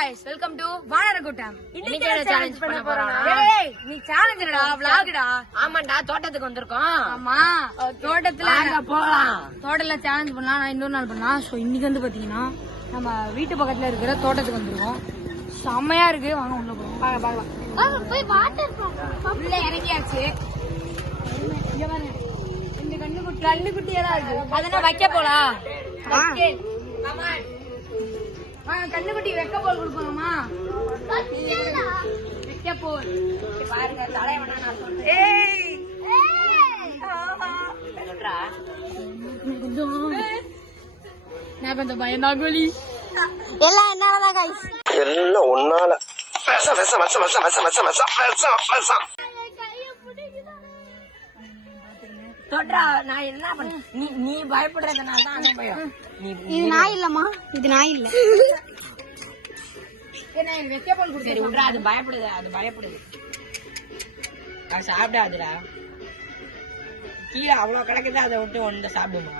guys, welcome to வானரகுட்டம். இன்னைக்கு challenge பண்ண போறோம். டேய் நீ சேலஞ்ச்டா vlogடா. ஆமாடா தோட்டத்துக்கு வந்திருக்கோம். ஆமா தோட்டத்துல போலாம். தோட்டத்துல சேலஞ்ச் பண்ணலாம். நான் இன்னொரு நாள் பண்ணலாம். சோ இன்னைக்கு வந்து பாத்தீங்கன்னா நம்ம வீட்டு பக்கத்துல இருக்கிற தோட்டத்துக்கு வந்திருக்கோம். செமையா இருக்கு. வாங்க உள்ள போறோம். பாக்கலாம். போய் வாட்டர் உள்ள இறங்கியாச்சு. இங்க பாருங்க. இந்த கண்ணுக்குட்டி எல்லாம் இருக்கு. அதெல்லாம் வைக்க போலாம். கண்ணுக்குட்டி வெக்க போல் கொடுப்பாங்கம்மா. வெக்க போல் பாருங்க. தலைவனா நான் சொல்றேன். நான் கொஞ்சம் பயந்தாங்கோலி எல்லாம் என்னாலதான் கைஸ். எல்லாம் ஒன்னால சொல்றா. நான் என்ன பண்ண நீ பயப்படுறதுனால தான் பயம். இது நாய் இல்லம்மா. இது நாய் இல்ல. வெக்க போல் சரி விட்றா. அது பயப்படுது. அது பயப்படுது. அது சாப்பிடாதுடா. கீழே அவ்வளவு கிடக்குது. அதை விட்டு ஒன்று சாப்பிடுமா.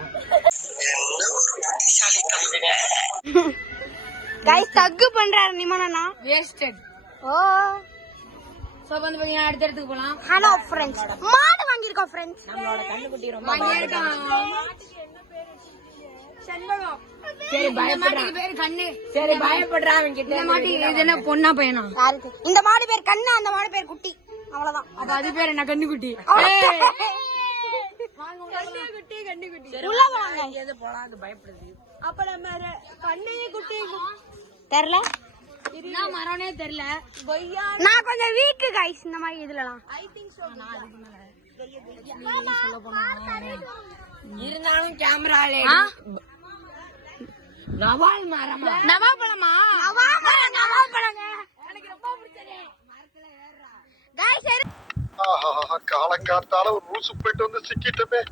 கைஸ் தக்கு பண்றாரு நிமனா. வேஸ்டட். ஓ சோ வந்து பாத்தீங்கன்னா அடுத்த இடத்துக்கு போலாம். Hello friends. மாடு வாங்கிருக்கோம் फ्रेंड्स. நம்மளோட கண்ணுக்குட்டி ரொம்ப வாங்கிருக்கோம். செண்பகம். சரி பயப்படுறான். பேர் கண்ணு. சரி பயப்படுறான் அவன் கிட்ட. இந்த மாட்டு இது என்ன பொண்ணா பையனா? யாருக்கு? இந்த மாடு பேர் கண்ணு, அந்த மாடு பேர் குட்டி. அவ்வளவுதான். அப்ப அது பேர் என்ன? கண்ணுக்குட்டி. கண்ணுக்குட்டி கண்ணுக்குட்டி. உள்ள போறாங்க. எது போலாம். அது பயப்படுது. அப்ப நம்ம கண்ணையே குட்டி தெரியல. என்ன மரம்னே தெரியல. நான் கொஞ்சம் வீக்கு கைஸ் இந்த மாதிரி இதுலலாம். இருந்தாலும் கேமரா நவால் மரம். நவாப்பழமா? நவாப்பழங்க. எனக்கு ரொம்ப பிடிச்சது. மரத்துல ஏறுறா. கைஸ் காலங்காத்தால ஒரு ரூசு போயிட்டு வந்து சிக்கிட்டுமே.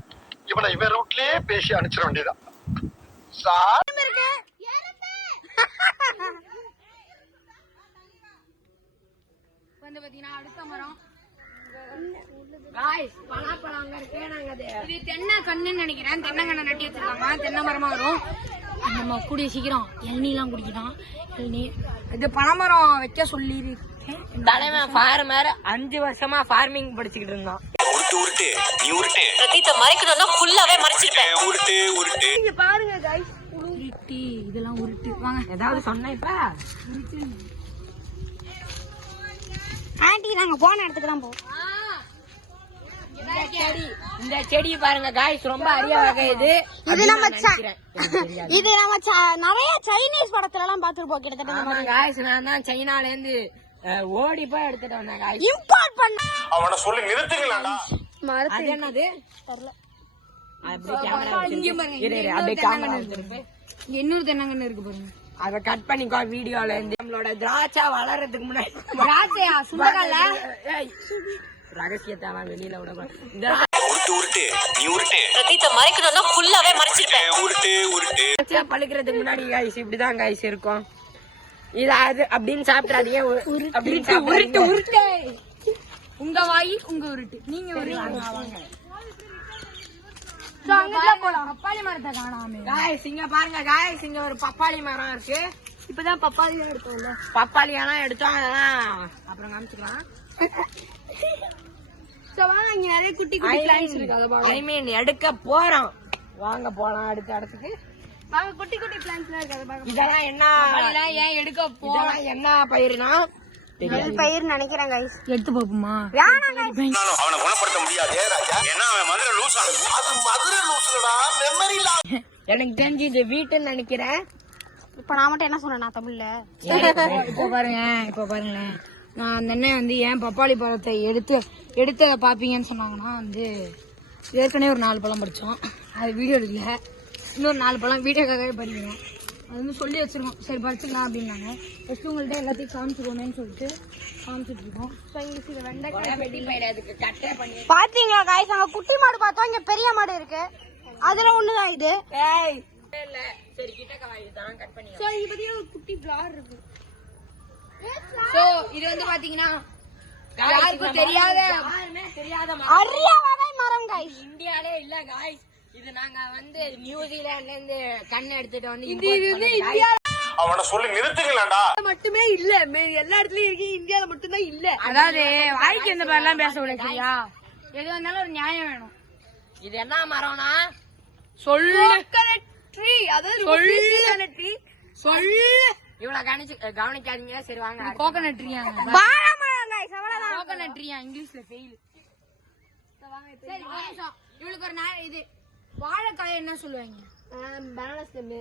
இவனை இவன் ரூட்லயே பேசி அனுப்பிச்சிட வேண்டியதான். வந்து பாத்தீங்கன்னா அடுத்த மரம். பலாப்பழம் அங்க இருக்கு. நாங்க இது தென்னை கண்ணுன்னு நினைக்கிறேன். தென்னங்கண்ணை நட்டி வச்சிருக்காங்க. தென்னை மரமா வரும். நம்ம கூடிய சீக்கிரம் இளநீ எல்லாம் குடிக்கலாம். இளநீ இது பனைமரம் வைக்க சொல்லி தலைவன் ஃபார்மர் 5 வருஷமா ஃபார்மிங் படிச்சுக்கிட்டு இருந்தான். இங்க பாருங்க கைஸ். உருட்டி இதெல்லாம் உருட்டு. வாங்க ஏதாவது சொன்ன இப்ப ஆண்டி நாங்க போன இடத்துக்கு தான் போவோம். இந்த செடி பாருங்க காய்ஸ். ரொம்ப அரிய வகை இது. இது நம்ம இது நம்ம நிறைய சைனீஸ் படத்துல எல்லாம் பாத்துருப்போம். கிட்டத்தட்ட காய்ஸ் நான் தான் சைனால இருந்து ஓடி போய் எடுத்துட்டு வந்தேன் காய்ஸ். இம்போர்ட் பண்ண அவனை சொல்லி நிறுத்துங்களா? அது என்னது தெரியல. இன்னொரு தென்னங்கண்ணு இருக்கு பாருங்க. அத கட் பண்ணிக்கோ வீடியோல இருந்து. நம்மளோட திராட்சை வளர்றதுக்கு முன்னாடி திராட்சையா சுண்டக்கால ரகசியத்தை வெளியில விட பழுக்கிறதுக்கு முன்னாடி காய்ஸ் இப்படிதான் காய்ஸ் இருக்கும். இது அது அப்படின்னு சாப்பிடாதீங்க. உருட்டு உருட்டு. உங்க வாய் உங்க உருட்டு. நீங்க பப்பாளி மரத்தை காணாம காய்ஸ். இங்க பாருங்க காய்ஸ். இங்க ஒரு பப்பாளி மரம் இருக்கு. இப்பதான் பப்பாளி எடுத்தோம்ல. பப்பாளி எல்லாம் எடுத்தோம். அதெல்லாம் அப்புறம் காமிச்சுக்கலாம். இங்க நிறைய குட்டி குட்டி பிளான்ஸ் இருக்கு. ஐ மீன் எடுக்க போறோம். வாங்க போலாம் அடுத்த இடத்துக்கு. வாங்க குட்டி குட்டி பிளான்ஸ் எல்லாம் இருக்கு. அதை பார்க்க. இதெல்லாம் என்ன ஏன் எடுக்க இதெல்லாம் என்ன பயிருனா பயிர் நினைக்கிறேன் கைஸ். எடுத்து பாப்போமா? அவனை குணப்படுத்த முடியாது ராஜா. ஏன்னா அவன் மதுரை லூஸ். அது மதுரை லூஸ்லடா. மெமரி எனக்கு தெரிஞ்சு இது வீட்டுன்னு நினைக்கிறேன். இப்ப நான் மட்டும் என்ன சொன்னேன் தமிழ்ல? இப்ப பாருங்களேன். நான் அந்த அண்ணன் வந்து ஏன் பப்பாளி பழத்தை எடுத்து பாப்பீங்கன்னு சொன்னாங்கன்னா வந்து ஏற்கனவே ஒரு 4 பழம் படிச்சோம். அது வீடியோ எடுக்கல. இன்னொரு 4 பழம் வீடியோக்காகவே படிக்கணும். அது வந்து சொல்லி வச்சிருக்கோம். சரி படிச்சுக்கலாம் அப்படின்னாங்க. ஃபர்ஸ்ட் உங்கள்கிட்ட எல்லாத்தையும் காமிச்சுக்கோமேன்னு சொல்லிட்டு காமிச்சிட்டு இருக்கோம். பாத்தீங்களா கைஸ்? அங்க குட்டி மாடு பார்த்தோம். இங்க பெரிய மாடு இருக்கு. அதுல ஒண்ணுதான் இது. குட்டி பிளார் இருக்கு. சோ இது வந்து பாத்தீங்கன்னா யாருக்கும் தெரியாத அரிய வகை மரம் கைஸ். இந்தியாலே இல்ல காய்ஸ். இது நாங்க வந்து நியூசிலாந்துல இருந்து கண்ணு எடுத்துட்டு வந்து அவனை சொல்லி நிறுத்துங்களேன்டா. மட்டுமே இல்ல எல்லா இடத்துலயும் இருக்கு, இந்தியால மட்டும்தான் இல்ல. அதாவது வாய்க்கு எந்த மாதிரிலாம் பேச விட சரியா? எது வந்தாலும் ஒரு நியாயம் வேணும். இது என்ன மரம்னா சொல்லு ட்ரீ, அதாவது சொல்லு சொல்லு. இவ்வளவு கவனிக்காதீங்க. சரி வாங்க. கோகனட் ட்ரீயா? வாழை மரம் guys, அவ்வளவுதான். கோகனட் ட்ரீயா? இங்கிலீஷ்ல ஃபெயில். சரி இவளுக்கு ஒரு இது வாழைக்காய் என்ன சொல்லுவாங்க? பனானா ஸ்டெம்,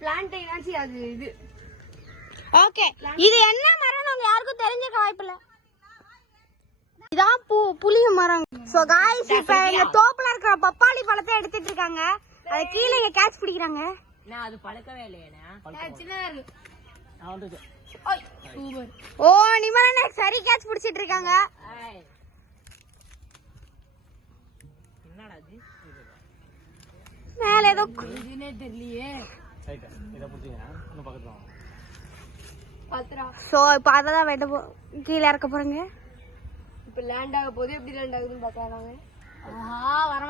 பிளான்டைனாச்சி, அது இது. ஓகே, இது என்ன மரம் நம்ம யாருக்கும் தெரிஞ்சிருக்க வாய்ப்பில்ல. இதான் புளிய மரம். சோ गाइस, இப்ப எங்க தோப்புல இருக்கிற பப்பாளி பழத்தை எடுத்துட்டு இருக்காங்க. அது கீழ இங்க கேட்ச் பிடிக்கறாங்க. நான் அது பழக்கவே இல்லையேனா. சின்னதா இருக்கு. சூப்பர். ஓ, நிமலனே சரி கேட்ச் பிடிச்சிட்டு இருக்காங்க. என்னடா இது? மேல ஏதோ இதுனே தெரியலையே. சோ இப்ப அததான் வெட்ட கீழ இறக்க போறீங்க. இப்ப லேண்ட் ஆக போது எப்படி லேண்ட் ஆகுதுன்னு பாக்கறாங்க.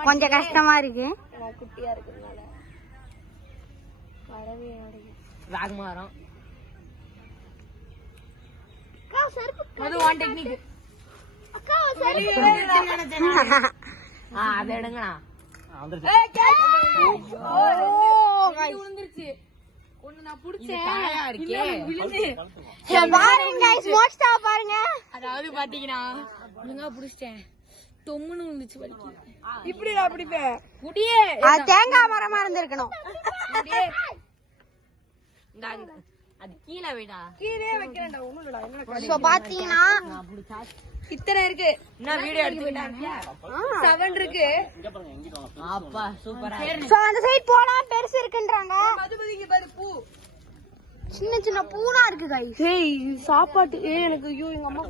கொஞ்சம் கஷ்டமா இருக்கு. குட்டியா இருக்குறதுனால வரவே மாட்டேங்குது. வாகமரம். அது ஒன் டெக்னிக். அக்கா அத எடுங்கடா. விழுந்துருச்சு. ஒண்ணு நான் புடிச்சேன். காயா இருக்கே. விழுந்து. பாருங்க गाइस, மோஸ்டா பாருங்க. அதாவது பாத்தீங்கன்னா ஒழுங்கா புடிச்சிட்டேன். தொம்முன்னு விழுந்துச்சு வலிக்கு. இப்படி நான் பிடிப்பேன். முடியே. அது தேங்காய் மரமா இருந்திருக்கணும். அது கீழே விடா. கீழே வைக்கிறேன்டா. ஒண்ணுடா. என்ன சோ பாத்தீங்கன்னா இத்தனை இருக்கு. என்ன வீடியோ எடுத்துக்கிட்டாங்க? 7 இருக்கு. அப்பா சூப்பரா. சோ அந்த சைடு போனா பெருசு இருக்குன்றாங்க. மதுபதிங்க பாரு பூ. சின்ன சின்ன பூனா இருக்கு गाइस. ஏய் சாப்பாட்டு எனக்கு ஐயோ எங்க அம்மா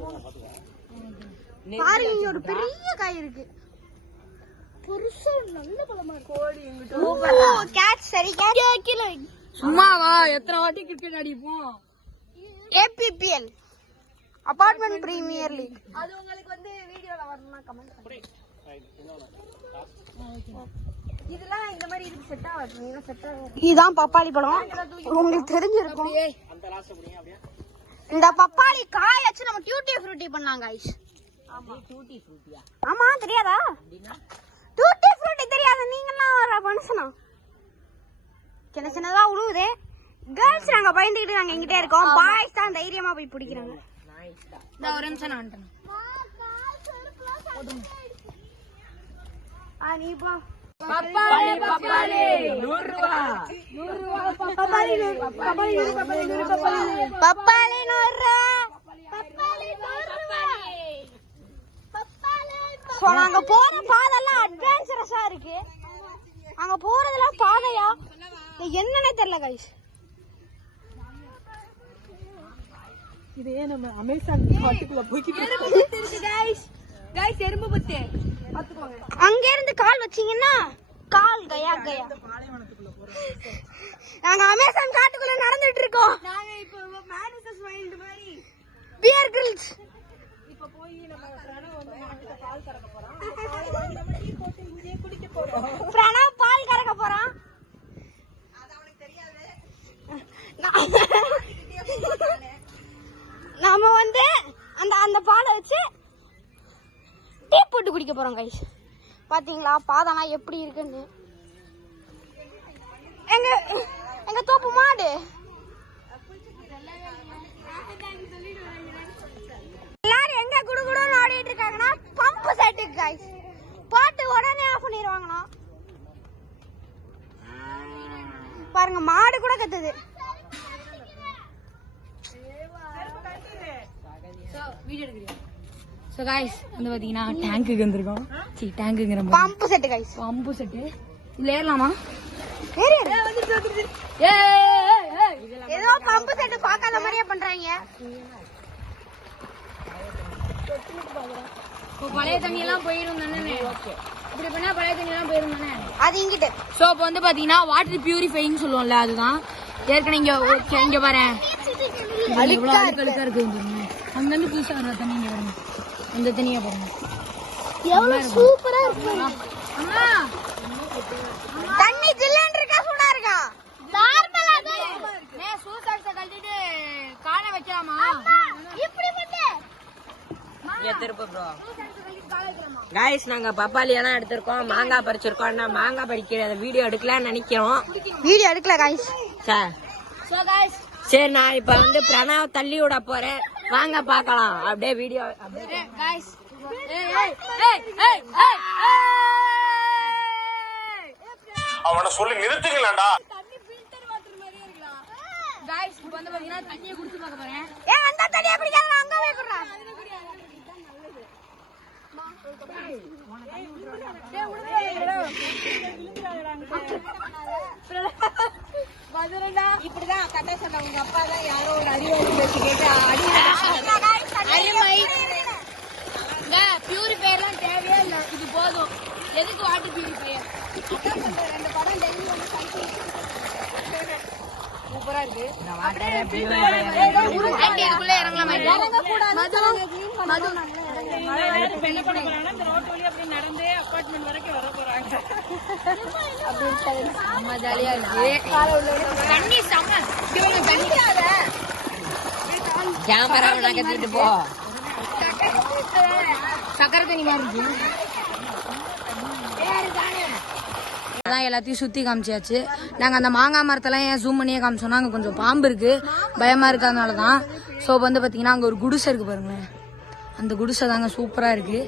பாருங்க, இங்க ஒரு பெரிய காய் இருக்கு. பெருசா நல்ல பழமா இருக்கு. கோழி எங்கிட்ட. ஓ, கேட்ச் சரி கேட்ச் கீழ. சும்மாவா எத்தனை வாட்டி கிரிக்கெட் அடிப்போம். ஏபிபிஎல் அபார்ட்மெண்ட் பிரீமியர் லீக். அது உங்களுக்கு வந்து வீடியோல வரணும்னா கமெண்ட் பண்ணுங்க. இதெல்லாம் இந்த மாதிரி இதுக்கு செட் ஆகாது. நீங்க செட் ஆகாது. இதுதான் பப்பாளி பழம். உங்களுக்கு தெரிஞ்சிருக்கும். இந்த பப்பாளி காய வச்சு நம்ம டியூட்டி ஃப்ரூட்டி பண்ணலாம் गाइस. டூட்டி ஃப்ரூட்டியா? ஆமா, தெரியாதா? டியூட்டி ஃப்ரூட்டி தெரியாத நீங்கலாம் ஒரு மனுஷனா? சின்ன சின்னதா உழுவுது. கேர்ள்ஸ் நாங்க பயந்துக்கிட்டு நாங்க எங்கிட்டே இருக்கோம். பாய்ஸ் தான் தைரியமா போய் பிடிக்கிறாங்க. இந்த ஒரு நிமிஷம் நான் வந்துட்டேன். நீ போ. பப்பாளி பப்பாளி 100 ரூபாய். 100 ரூபாய். பப்பாளி 100 பப்பாளி 100 பப்பாளி 100 பப்பாளி. பப்பாளி 100 பப்பாளி 100. சோ நாங்க போற பாதெல்லாம் அட்வென்ச்சரஸா இருக்கு. அங்க போறதெல்லாம் பாதையா என்னன்னே தெரியல गाइस. இதே நம்ம அமேசான் காட்டுக்குள்ள போய்க்கிட்டு இருக்கு गाइस. गाइस எறும்பு புத்து பாத்துக்கோங்க. அங்க இருந்து கால் வச்சீங்கன்னா கால் கயா கயா. நாங்க அமேசான் காட்டுக்குள்ள நடந்துட்டு இருக்கோம். நாங்க இப்போ மேனிசஸ் வைல்ட் மாதிரி பியர் கிரில்ஸ். இப்ப போய் நம்ம பிரணவ் வந்து மாட்டுக்கு பால் கறக்க போறோம். நம்ம டீ போட்டு இங்கே குடிக்க போறோம். பிரணவ் பால் கறக்க போறான். அது அவனுக்கு தெரியாது. நாம வந்து அந்த பாலை வச்சு டீ போட்டு குடிக்க போறோம் गाइस. பாத்தீங்களா பாதெல்லாம் எப்படி இருக்குன்னு. எங்க தோப்பு மாடு எல்லாரும் எங்க குடுகுடுன்னு ஓடிட்டு இருக்காங்கன்னா பம்பு செட்டுக்கு गाइस. பாட்டு உடனே ஆஃப் பண்ணிடுவாங்கண்ணா. பாருங்க மாடு கூட கத்துது. சோ गाइस வந்து பாத்தீங்கன்னா டேங்க்குக்கு வந்திருக்கோம். சீ டேங்க்குங்கற pump set guys. Pump set. இதுல ஏறலாமா? ஏறு. ஏய் ஏதோ பம்பு செட்டு பார்க்காத மாதிரியே பண்றாங்க. இப்போ பழைய தண்ணி எல்லாம் போயிரும் தானே. இப்படி பண்ணா பழைய தண்ணி எல்லாம் போயிரும் தானே. அது இங்கிட்டு. சோ இப்போ வந்து பாத்தீங்கன்னா வாட்டர் பியூரிஃபைங் சொல்லுவோம்ல, அதுதான். ஏற்கனவே இங்க பாரு அழுக்கா இருக்கு. அங்க இருந்து புதுசா வர தண்ணி இங்க பாருங்க. அந்த தண்ணியா பாருங்க எவ்வளவு சூப்பரா இருக்கு. அம்மா தண்ணி ஜில்லுன்னு இருக்கா சூடா இருக்கா? நார்மலா தான் இருக்கு. திருப்பு ப்ரோ. காய்ஸ் நாங்க பப்பாளி எல்லாம் எடுத்திருக்கோம், மாங்காய் பறிச்சிருக்கோம். ஆனா மாங்காய் பறிக்கிற வீடியோ எடுக்கலாம்னு நினைக்கிறோம். வீடியோ எடுக்கல காய்ஸ். சரி நான் இப்ப வந்து பிரணாவ் தள்ளி விட போறேன், வாங்க பாக்கலாம். அப்படியே வீடியோ அவனை சொல்லி நிறுத்துங்களேன்டா. ஏன் அந்த தண்ணியை குடிக்காத, அங்க போய் குடுறா. இப்படிதான் கட்ட சொன்ன உங்க அப்பா தான் யாரோ ஒரு அறிவாளி பேசி கேட்டு அருமை பியூரிஃபையர்லாம் தேவையே இல்லை, இது போதும். எதுக்கு வாட்டர் பியூரிஃபையர்? சூப்பரா இருக்கு. ஆண்டி அதுக்குள்ள இறங்கலாமா? மது மது செம்ம ஜாலியா இருக்கு. தண்ணி செம்ம கேமரா கத்திட்டு போ. சக்கரை தண்ணி மாதிரி இருக்கு. அதான் எல்லாத்தையும் சுத்தி காமிச்சாச்சு. நாங்க அந்த மாங்காய் மரத்தெல்லாம் ஏன் ஜூம் பண்ணியே காமிச்சோம்னா அங்க கொஞ்சம் பாம்பு இருக்கு, பயமா இருக்கிறதுனாலதான். ஸோ வந்து பாத்தீங்கன்னா அங்க ஒரு குடிசை இருக்கு பாருங்களேன், அந்த குடிசை தாங்க சூப்பரா இருக்கு.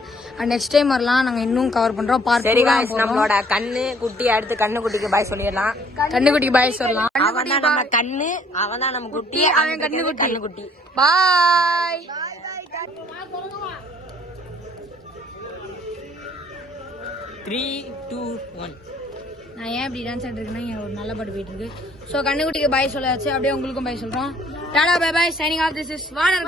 நெக்ஸ்ட் டைம் வரலாம், நாங்க இன்னும் கவர் பண்றோம். சரி guys, நம்மளோட கண்ணு குட்டி அடுத்து கண்ணு குட்டிக்கு பாய் சொல்லிடலாம். கண்ணுக்குட்டிக்கு பாய் சொல்லலாம். அவன் தான் நம்ம கண்ணு, அவன் தான் நம்ம குட்டி, அவன் கண்ணு குட்டி. பாய். 3, 2, 1. நான் ஏன் இப்படி டான்ஸ் ஆடிட்டு இருக்கேன்னா ஒரு நல்ல பாட்டு போயிட்டு இருக்கு. ஸோ கண்ணுக்குட்டிக்கு பாய் சொல்லாச்சு, அப்படியே உங்களுக்கும் பாய் சொல்றோம். Tata bye bye, signing off. This is Vanar.